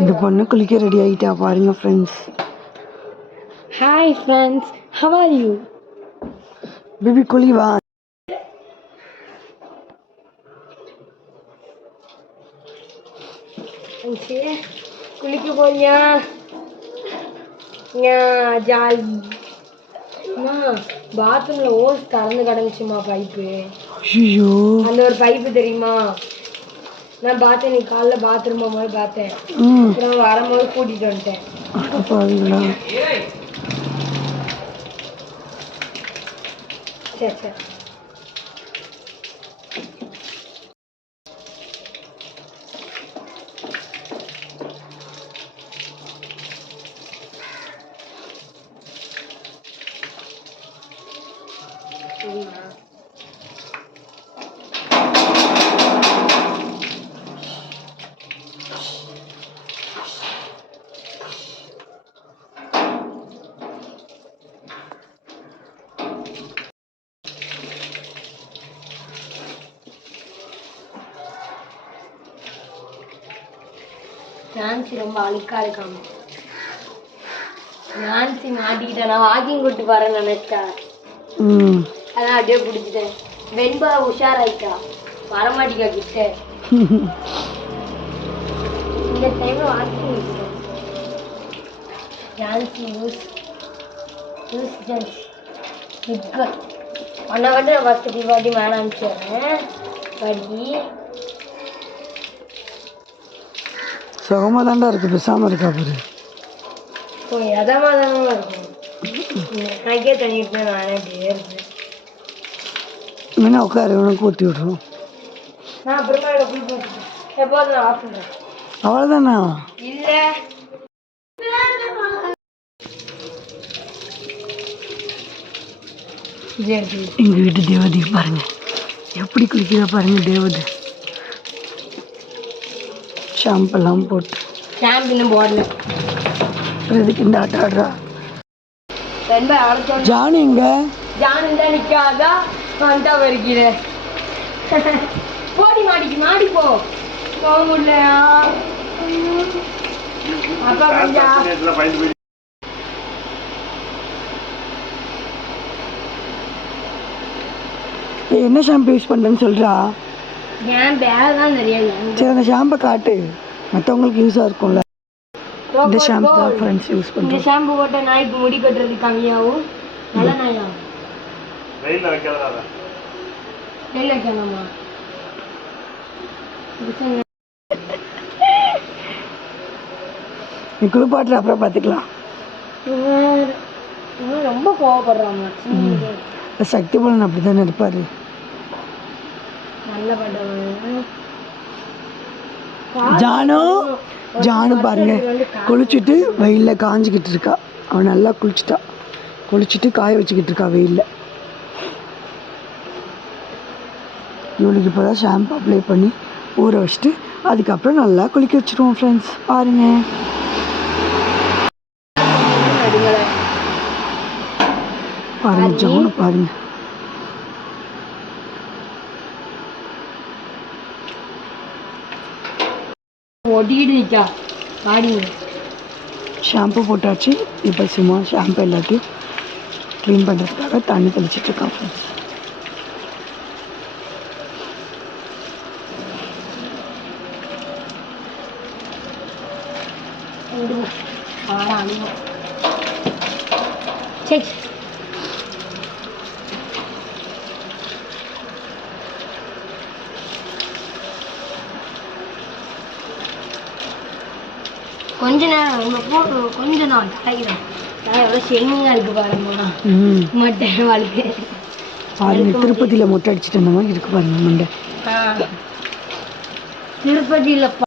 இந்த பொண்ணு குளிக்க ரெடி ஆகிட்டா பாருங்க friends Hi friends, how are you? Baby குளி வா அஞ்சு குளிக்க போறியா? ஜாலி. பாத்ரூம்ல ஓஸ் திறந்து கிடந்துச்சுமா பைப்பு அந்த ஒரு பைப்பு தெரியுமா? நான் பார்த்தேன் நீ காலைல பாத்ரூம் போகும்போது பார்த்தேன் ம் அப்புறம் வரும்போது கூட்டிட்டு வந்துட்டேன் அட பாருங்களா சரி சரி சரிம்மா. நான்சி ரொம்ப அழுக்கா இருக்காம நான்சி மாட்டிக்கிட்டேன் நான் வாக்கிங் கூட்டு போறேன்னு நினைச்சேன் அதான் அப்படியே பிடிச்சிட்டேன். வெண்பா உஷாராயிட்டா. வரமாட்டிக்கா கிட்ட. இந்த டைம்ல walking Jhansi use use Jhansi good ஒன்றை மட்டும் நான் ஃபஸ்ட்டு தீபாவளி மேலே அனுப்பிச்சிடுறேன் படி. சுகமாக தாண்டா இருக்கு பேசாமல் இருக்கா பாரு. ஸோ எதமாக தானே இருக்கும் எனக்கே தண்ணிட்டு நானே இருப்பேன். வேணா உட்காரு உனக்கு ஊற்றி விட்ருவோம் நான் அப்புறமா இதை போய் போட்டுட்டேன் எப்போது நான் ஆஃப் பண்ணுறேன் அவ்வளோதானா இல்லை எங்கள் வீட்டு தேவதி பாருங்க. எப்படி குளிக்கிறா பாருங்க தேவதை. ஷாம்பெல்லாம் போட்டு. ஷாம்பு இன்னும் போடல. அப்புறம் எதுக்கு இந்த ஆட்டம் ஆடுறா. ஜானு எங்க? ஜான் இருந்தா நிற்காதா வந்தா வருகிறேன் போடி மாடிக்கு மாடி போ. போக முடியலையா? அப்பா கொஞ்சம் என்ன ஷாம்பு யூஸ் பண்ணுறேன்னு சொல்கிறா என் பேக் தான் தெரியாது சரி அந்த ஷாம்பை காட்டு. மற்றவங்களுக்கு யூஸாக இருக்கும்ல. இந்த ஷாம்பு தான் ஃப்ரெண்ட்ஸ் யூஸ் இந்த பண்ணுறோம் ஷாம்பு போட்ட நாய்க்கு முடி கட்டுறது கம்மியாகும் நல்ல நாயா? வெயில் வைக்கலாமா நீ குளிப்பாட்டுற அப்புறம் பார்த்துக்கலாம் இவன் இவன் ரொம்ப கோவப்படுறாமா இந்த சக்தி பலன் அப்படி தானே இருப்பார். நல்ல பட்டவன் ஜானு ஜானு பாருங்க. குளிச்சுட்டு வெயிலில் காஞ்சிக்கிட்டு இருக்கா. அவன் நல்லா குளிச்சுட்டா. குளிச்சுட்டு காய வச்சுக்கிட்டு இருக்கா வெயிலில். இவளுக்கு இப்போ தான் ஷாம்பு அப்ளை பண்ணி ஊற வச்சுட்டு அதுக்கப்புறம் நல்லா குளிக்க வச்சுருவோம் ஃப்ரெண்ட்ஸ் பாருங்க. பாருங்க ஜானு பாருங்க. ஒட்டிக்கிட்டு நிற்கா பாடிங்க ஷாம்பு போட்டாச்சு. இப்போ சும்மா ஷாம்பு எல்லாத்தையும் க்ளீன் பண்ணுறதுக்காக தண்ணி தெளிச்சிட்டு இருக்கான் ஃப்ரெண்ட்ஸ் பாடா கொஞ்ச நேரம் நம்ம போட்டு கொஞ்ச நாள் தலைக்கிறோம் தலை எவ்வளோ செங்கிங்காக இருக்கு பாருங்க ம். மட்டை வாழ்க்கை. பாருங்க திருப்பதியில் மொட்டை அடிச்சிட்டு அந்த மாதிரி இருக்கு பாருங்க மண்டை. திருப்பதியில்